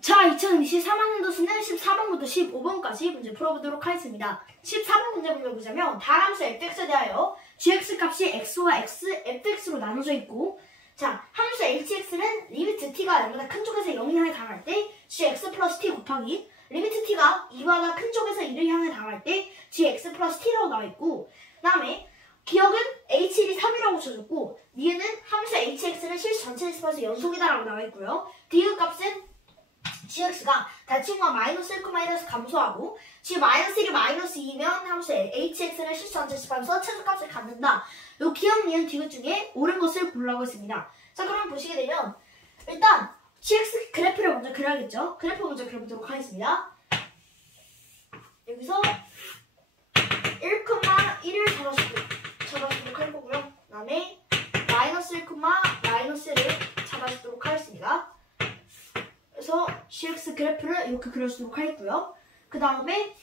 자, 2023학년도 수는 14번부터 15번까지 문제 풀어보도록 하겠습니다. 14번 문제 보자면 다음 함수 fx에 대하여 gx 값이 x와 x, fx로 나눠져 있고, 자, 함수 hx는 리미트 t가 0보다 큰 쪽에서 0을 향해 다가갈 때 gx 플러스 t 곱하기 리미트 t가 2보다 큰 쪽에서 1을 향해 다가갈 때 gx 플러스 t라고 나와 있고, 그 다음에 기억은 h1이 3이라고 쳐줬고, 니은은 함수 hx는 실수 전체 집합에서 연속이다라고 나와 있고요. 디귿 값은 gx가 다친과 마이너스 1,1에서 감소하고 g 마이너스 1이 마이너스 2면 함수 hx는 실수 전체 집합에서 최소값을 갖는다. 요 기억, 니은, 디귿 중에 옳은 것을 고르라고 했습니다. 자, 그럼 보시게 되면 일단 gx 그래프를 먼저 그려야겠죠. 그래프 먼저 그려보도록 하겠습니다. 여기서 1,1을 잡아주도록 할 거고요. 그 다음에 마이너스 1, 마이너스 1을 잡아주도록 하겠습니다. 그래서 gx 그래프를 이렇게 그려주도록 하겠고요. 그 다음에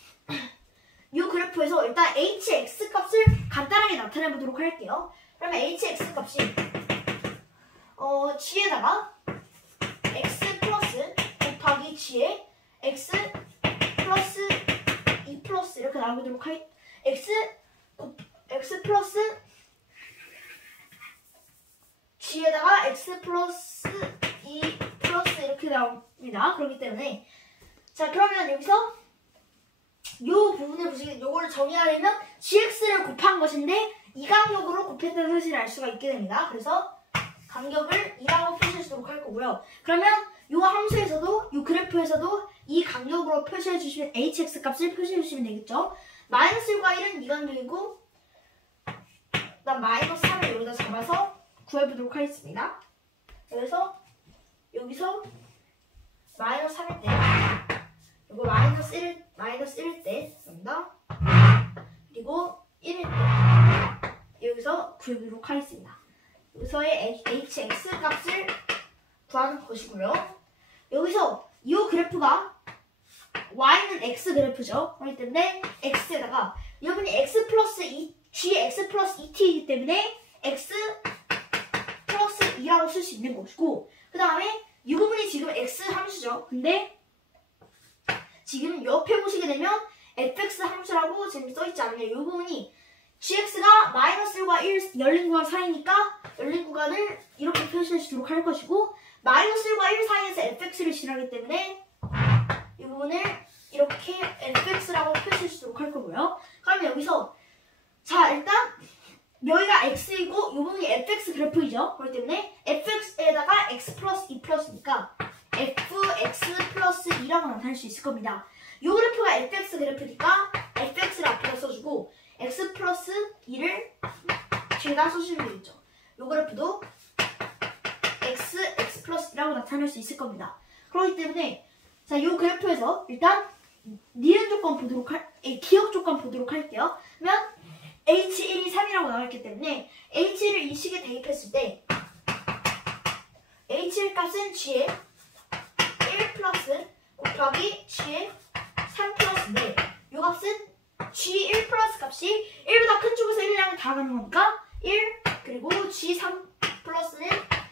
이 그래프에서 일단 hx 값을 간단하게 나타내 보도록 할게요. 그러면 hx 값이 g에다가 x 플러스 곱하기 g에 x 플러스 2 플러스 이렇게 나오도록 x 플러스 g에다가 x 플러스 2 플러스 이렇게 나옵니다. 그렇기 때문에 자, 그러면 여기서 이 부분을 보시면 요거를 정의하려면 gx를 곱한 것인데 이간격으로 곱했다는 사실을 알 수가 있게 됩니다. 그래서 간격을 2라고 표시해주도록 할 거고요. 그러면 이 함수에서도 이 그래프에서도 이 간격으로 표시해 주시면 hx 값을 표시해 주시면 되겠죠. 마이너스 1과 1은 이간격이고, 그다음 마이너스 3을 여기다 잡아서 구해보도록 하겠습니다. 그래서 여기서 마이너스 3일 때, 이거 마이너스 1일 때, 됩니다. 그리고 1일 때, 여기서 구해보도록 하겠습니다. 여기서의 hx 값을 구하는 것이고요. 여기서 이 그래프가 y는 x 그래프죠. 그렇기 때문에 x에다가 여러분이 x 플러스 2, gx 플러스 2t이기 때문에 x 플러스 2라고 쓸 수 있는 것이고, 그 다음에 이 부분이 지금 x 함수죠. 근데 지금 옆에 보시게 되면 fx 함수라고 지금 써있지 않나요? 이 부분이 gx가 마이너스 1과 1 열린 구간 사이니까 열린 구간을 이렇게 표시해 주도록 할 것이고, 마이너스 1과 1 사이에서 fx를 지나기 때문에 이 부분을 이렇게 fx라고 표시해 주도록 할 거고요. 그러면 여기서 자, 일단 여기가 x이고 이 부분이 fx 그래프이죠. 그렇기 때문에 fx에다가 x 플러스 2 플러스니까 fx 플러스 2라고 나타낼 수 있을 겁니다. 이 그래프가 fx 그래프니까 fx를 앞에다 써주고 x 플러스 2를 뒤에다 써주시면 되겠죠. 이 그래프도 x 플러스 2라고 나타낼 수 있을 겁니다. 그렇기 때문에 자, 이 그래프에서 일단 니은 조건 기억 조건 보도록 할게요. 그러면 h1이 3이라고 나와있기 때문에 h1을 이 식에 대입했을 때 h1 값은 g에 1 플러스 곱하기 g에 3 플러스 4. 이 값은 g1 플러스 값이 1보다 큰 쪽에서 1을 향해 다가가는 거니까 1, 그리고 g3 플러스는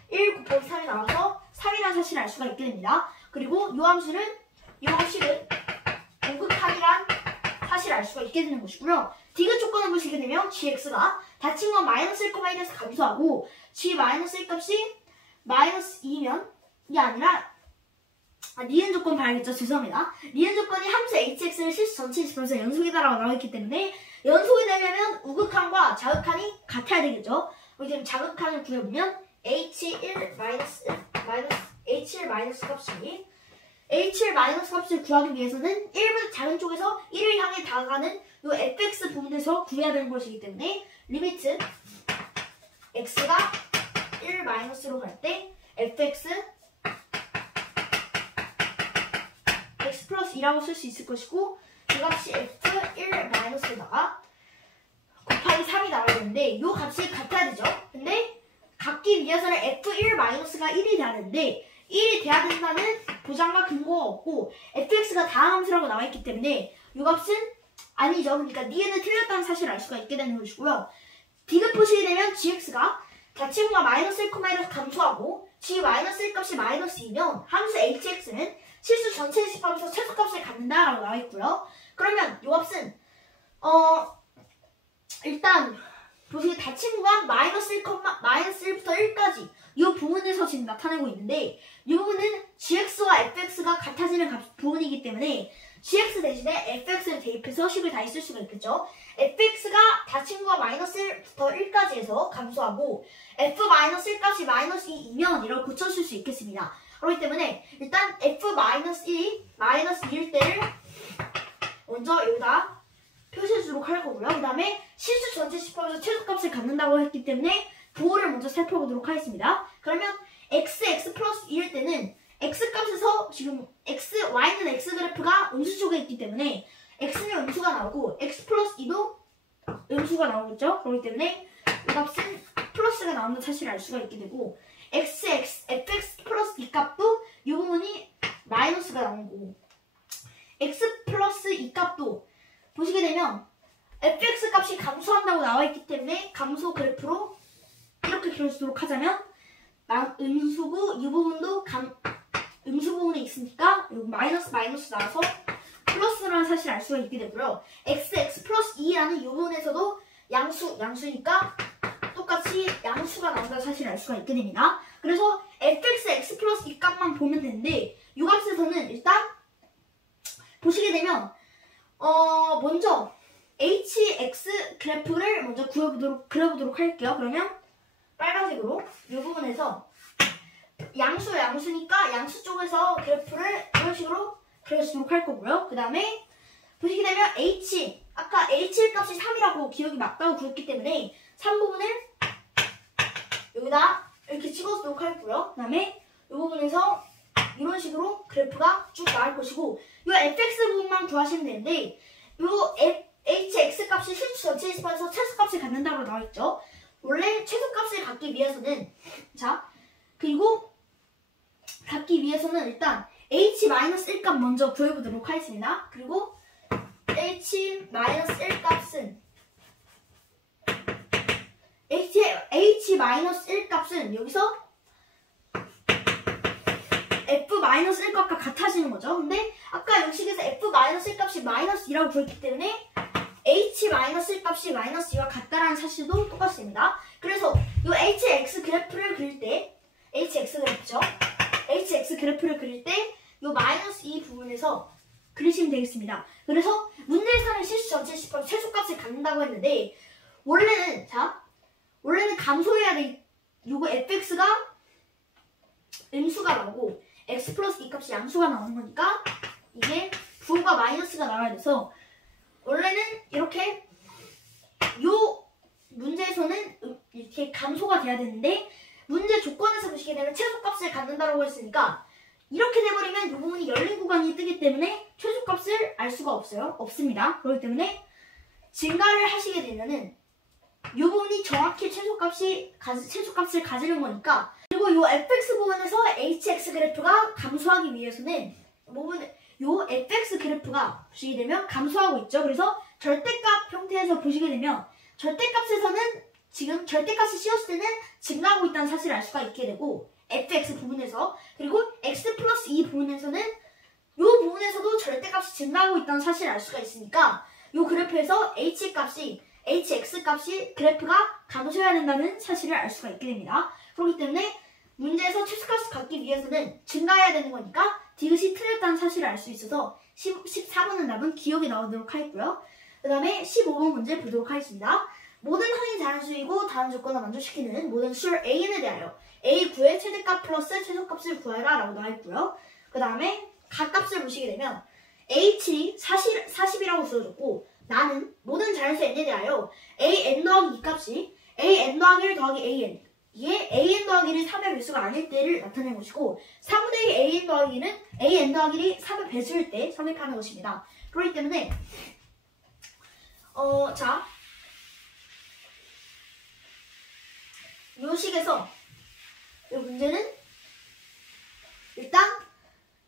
1 곱하기 3이 나와서 3이라는 사실을 알 수가 있게 됩니다. 그리고 이 함수는 이 식은 공극함이란 사실을 알 수가 있게 되는 것이고요. 디귿 조건을 보시게 되면 gx가 닫힌 건 마이너스 1,1에서 감소하고 g 마이너스 1 값이 마이너스 2면 이 아니라 니은 조건 봐야겠죠. 죄송합니다. 니은 조건이 함수 hx를 실수 전체 집합에서 연속이다라고 나와있기 때문에 연속이 되려면 우극함과 자극함이 같아야 되겠죠. 그렇기 때문에 자극함을 구해보면 h1 마이너스 값이 h1 마이너스 값을 구하기 위해서는 1보다 작은 쪽에서 1을 향해 다가가는 이 fx 부분에서 구해야 되는 것이기 때문에 리미트 x가 1 마이너스로 갈 때 fx x 플러스 2라고 쓸 수 있을 것이고, 이 값이 f1 마이너스에다가 곱하기 3이 나와야 되는데 이 값이 같아야 되죠. 근데 같기 위해서는 f1 마이너스가 1이 돼야 되는데 1이 돼야 된다는 보장과 근거가 없고 fx가 다항 함수라고 나와있기 때문에 이 값은 아니죠. 그러니까 니은은 틀렸다는 사실을 알 수가 있게 되는 것이고요. 디귿 보시게 되면 gx가 다친과 마이너스 1,1에서 감소하고 g 마이너스 1 값이 마이너스 2면 함수 hx는 실수 전체의 집합에서 최소값을 갖는다라고 나와 있고요. 그러면 이 값은 일단 보시면 닫힌 구간 -1부터 1까지 이 부분에서 지금 나타내고 있는데 이 부분은 gx와 fx가 같아지는 부분이기 때문에 gx 대신에 fx를 대입해서 식을 다시 쓸 수가 있겠죠. fx가 닫힌 구간 -1부터 1까지 해서 감소하고 f-1 값이 -2이면 이라고 고쳐줄 수 있겠습니다. 그렇기 때문에 일단 f-1일 때를 먼저 여기다 표시해주도록 할 거고요. 그 다음에 실수 전체 집합에서 최소값을 갖는다고 했기 때문에 부호를 먼저 살펴보도록 하겠습니다. 그러면 x 플러스 2일 때는 x값에서 지금 y는 x그래프가 음수쪽에 있기 때문에 x는 음수가 나오고 x 플러스 2도 음수가 나오겠죠. 그렇기 때문에 이 값은 플러스가 나오는 사실을 알 수가 있게 되고 fx 플러스 2 값도 이 부분이 마이너스가 나오고 x 플러스 2 값도 보시게 되면 fx 값이 감소한다고 나와 있기 때문에 감소 그래프로 이렇게 그려주도록 하자면 음수고 이 부분도 음수 부분에 있으니까 마이너스 나와서 플러스라는 사실을 알 수가 있게 되고요. x 플러스 2라는 이 부분에서도 양수니까 똑같이 양수가 나온다는 사실을 알 수가 있게 됩니다. 그래서 x 플러스 2 값만 보면 되는데 이 값에서는 일단 보시게 되면 먼저 hx 그래프를 먼저 그려보도록 할게요. 그러면 빨간색으로 이 부분에서 양수니까 양수 쪽에서 그래프를 이런 식으로 그려주도록 할 거고요. 그 다음에 보시게 되면 아까 h 값이 3이라고 기억이 맞다고 그랬기 때문에 3 부분을 여기다 이렇게 찍어주도록 하고요. 그 다음에 이 부분에서 이런 식으로 그래프가 쭉 나올 것이고 이 fx 부분만 구하시면 되는데 이 hx 값이 실수 전체 집합에서 최소값을 갖는다고 나와 있죠. 원래 최소값을 갖기 위해서는 일단 h-1 값 먼저 구해보도록 하겠습니다. 그리고 h-1 값은 여기서 f-1 값과 같아지는 거죠. 근데 아까 양식에서 f-1 값이 -2라고 구했기 때문에 h-1 값이 -2와 같다라는 사실도 똑같이 됩니다. 그래서 이 hx 그래프를 그릴 때 hx 그래프를 그릴 때 이 -2 부분에서 그리시면 되겠습니다. 그래서 문제에서는 실수 전체 집합 최소값을 갖는다고 했는데 원래는 감소해야 돼. 요거 fx가 음수가 나오고 x 플러스 2 값이 양수가 나오는 거니까 이게 부호가 마이너스가 나와야 돼서 원래는 이렇게 요 문제에서는 이렇게 감소가 돼야 되는데 문제 조건에서 보시게 되면 최소값을 갖는다고 했으니까 이렇게 돼버리면 이 부분이 열린 구간이 뜨기 때문에 최소값을 알 수가 없습니다. 그렇기 때문에 증가를 하시게 되면은 이 부분이 정확히 최소값을 가지는 거니까 그리고 이 fx 부분에서 hx 그래프가 감소하기 위해서는 이 fx 그래프가 보시게 되면 감소하고 있죠. 그래서 절대값 형태에서 보시게 되면 절대값에서는 지금 절대값을 씌웠을 때는 증가하고 있다는 사실을 알 수가 있게 되고 fx 부분에서 그리고 x 플러스 2 부분에서는 이 부분에서도 절대값이 증가하고 있다는 사실을 알 수가 있으니까 이 그래프에서 hx 값이 그래프가 감소해야 된다는 사실을 알 수가 있게 됩니다. 그렇기 때문에 문제에서 최소값을 갖기 위해서는 증가해야 되는 거니까 디귿이 틀렸다는 사실을 알 수 있어서 14번의 답은 기억이 나오도록 하겠고요. 그 다음에 15번 문제 보도록 하겠습니다. 모든 항이 자연수이고 다음 조건을 만족시키는 모든 수 An에 대하여 A 구의 최대값 플러스 최소값을 구하라 라고 나와 있고요. 그 다음에 각 값을 보시게 되면 A7이 40이라고 주어졌고 나는 모든 자연수 n에 대하여 an 더하기 2값이 an 더하기 1 더하기 an 이게 an 더하기 1이 3의 배수가 아닐 때를 나타낸 것이고 3분의 2 an 더하기는 an 더하기 1이 3의 배수일 때 섭입하는 것입니다. 그렇기 때문에 이 식에서 이 문제는 일단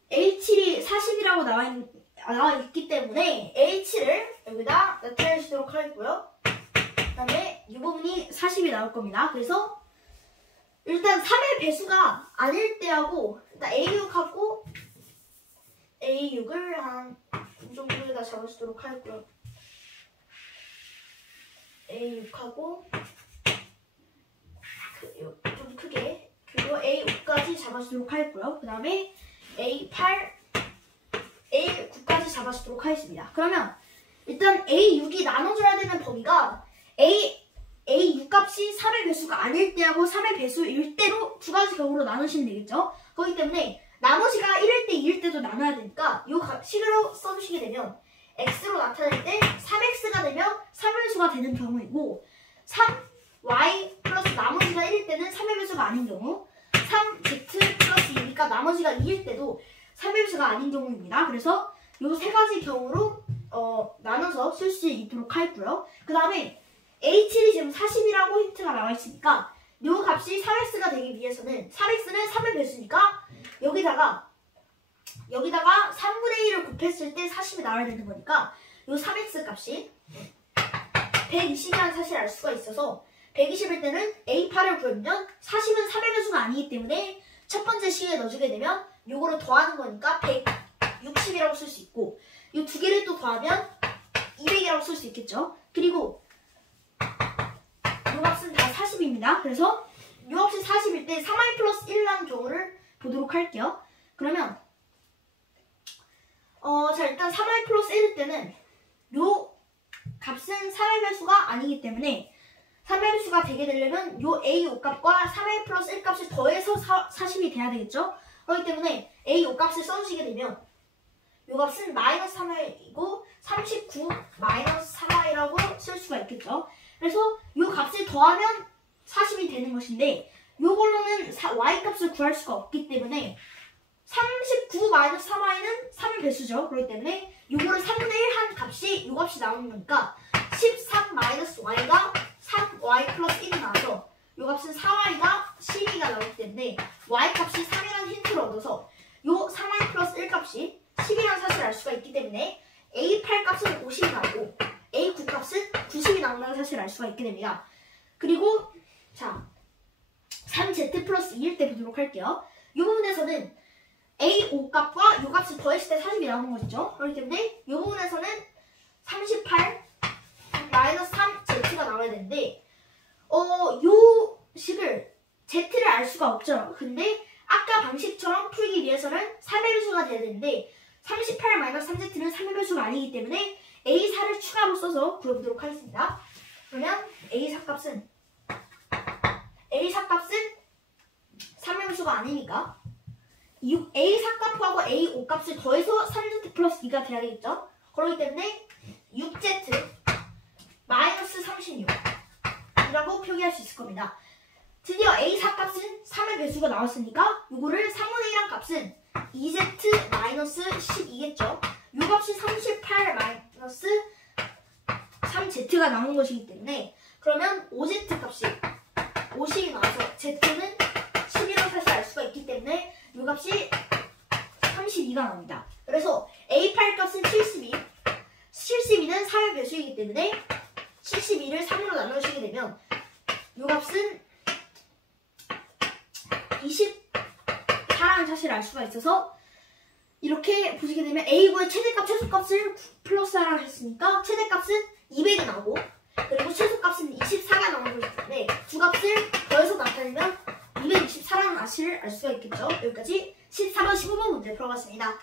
A7이 40이라고 나와 있기 때문에 A7을 여기다 나타내 주도록 하겠고요. 그 다음에 이 부분이 40이 나올 겁니다. 그래서 일단 3의 배수가 아닐 때하고 일단 A6하고 A6을 한 이 정도에다 잡아주도록 하고요. A6하고 좀 크게 그리고 A5까지 잡아주도록 하고요. 그 다음에 A8, A9까지 잡아주도록 하겠습니다. 그러면 일단 A6이 나눠줘야 되는 범위가 A6 값이 3의 배수가 아닐 때하고 3의 배수일 때로 두 가지 경우로 나누시면 되겠죠. 그렇기 때문에 나머지가 1일 때 2일 때도 나눠야 되니까 이 식으로 써주시게 되면 x로 나타낼 때 3x가 되면 3의 배수가 되는 경우이고 3y 플러스 나머지가 1일 때는 3의 배수가 아닌 경우 3z 플러스 2니까 나머지가 2일 때도 3의 배수가 아닌 경우입니다. 그래서 이 세 가지 경우로 나눠서 쓸 수 있도록 하고요. 그 다음에 A7이 지금 40이라고 힌트가 나와 있으니까 이 값이 3x가 되기 위해서는 3x는 3의 배수니까 여기다가 3분의 1을 곱했을 때 40이 나와야 되는 거니까 이 3x 값이 120이라는 사실을 알 수가 있어서 120일 때는 A8을 구하면 40은 3의 배수가 아니기 때문에 첫 번째 식에 넣어주게 되면 요거를 더하는 거니까 160이라고 쓸 수 있고 이 두 개를 또 더하면 200이라고 쓸 수 있겠죠. 그리고 이 값은 다 40입니다. 그래서 이 값이 40일 때 3y 플러스 1이라는 경우를 보도록 할게요. 그러면 자 일단 3y 플러스 1일 때는 요 값은 3의 배수가 아니기 때문에 3의 배수가 되게 되려면 요 A5 값과 3y 플러스 1 값을 더해서 40이 돼야 되겠죠. 그렇기 때문에 A5 값을 써주시게 되면 요 값은 마이너스 3y이고 39 마이너스 3y라고 쓸 수가 있겠죠. 그래서 요 값을 더하면 40이 되는 것인데 요걸로는 y 값을 구할 수가 없기 때문에 39 마이너스 3y는 3의 배수죠. 그렇기 때문에 요거를 3분의 1 한 값이 요 값이 나오는 거니까 13 마이너스 y가 3y 플러스 1이 나와서 요 값은 4y가 12가 나오기 때문에 y 값이 3이라는 힌트를 얻어서 요 3y 플러스 1 값이 10이라는 사실을 알 수가 있기 때문에 A8 값은 50이 나오고 A9 값은 90이 나온다는 사실을 알 수가 있게 됩니다. 그리고 자 3z 플러스 2일 때 보도록 할게요. 이 부분에서는 A5 값과 이 값을 더했을 때 40이 나오는 것이죠. 그렇기 때문에 이 부분에서는 38 마이너스 3z가 나와야 되는데 요 식을 z를 알 수가 없죠. 근데 아까 방식처럼 풀기 위해서는 3의 배수가 돼야 되는데 38 마이너스 3z는 3의 배수가 아니기 때문에 A4를 추가로 써서 구해보도록 하겠습니다. 그러면 A4 값은 3의 배수가 아니니까 A4 값하고 A5 값을 더해서 3z 플러스 2가 돼야 되겠죠. 그렇기 때문에 6z 마이너스 36이라고 표기할 수 있을 겁니다. 드디어 A4 값은 3의 배수가 나왔으니까 이거를 3분의 1한 값은 2z 마이너스 12겠죠. 요 값이 38 마이너스 3z가 나오는 것이기 때문에 그러면 5z 값이 50이 나와서 z는 11이라는 사실을 알 수가 있기 때문에 요 값이 32가 나옵니다. 그래서 A8 값은 72, 72는 4의 배수이기 때문에 72를 3으로 나누시게 되면 요 값은 24라는 사실을 알 수가 있어서 이렇게 보시게 되면 A9의 최대값, 최소값을 플러스 하라 했으니까 최대값은 200이 나오고 그리고 최소값은 24가 나오는 거기 때문에 두 값을 더해서 나타내면 224라는 사실을 알 수가 있겠죠. 여기까지 14번, 15번 문제 풀어봤습니다.